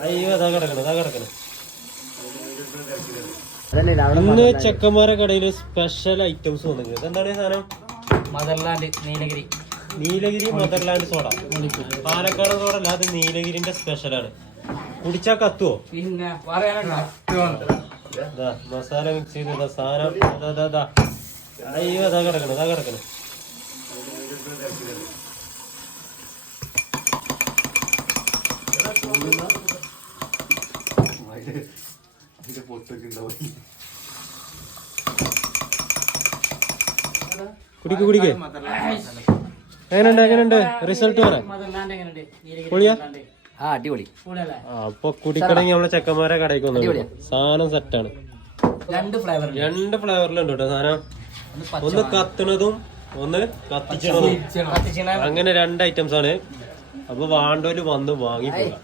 അയ്യോ അതാ കിടക്കണം. ഇന്ന് ചെക്കന്മാരെ കടയില് സ്പെഷ്യൽ ഐറ്റംസ് വന്നിട്ടുണ്ട്. എന്താണ് സാധനം? Motherland Nilgiri motherland soda. Palakkad soda അല്ല, അത് നീലഗിരിന്റെ സ്പെഷ്യലാണ്. കുടിച്ചാ കത്തുവോ? പിന്നെ മസാല മിക്സ് ചെയ്ത സാധനം. അയ്യോ അതാ കിടക്കണം. കുടിക്ക്. എങ്ങനെയുണ്ട് റിസൾട്ട് പറയാം. പൊളിയാ? അടിപൊളി. അപ്പൊ കുടിക്കണമെങ്കിൽ നമ്മളെ ചെക്കന്മാരെ കടയ്ക്ക് വന്നു. സാധനം സെറ്റാണ്. രണ്ട് ഫ്ലേവറിലുണ്ട് കേട്ടോ സാധനം. ഒന്ന് കത്തണതും ഒന്ന് കത്തിച്ചതും. അങ്ങനെ 2 ഐറ്റംസ് ആണ്. അപ്പൊ വാണ്ടോല് വന്ന് വാങ്ങിപ്പോകാം.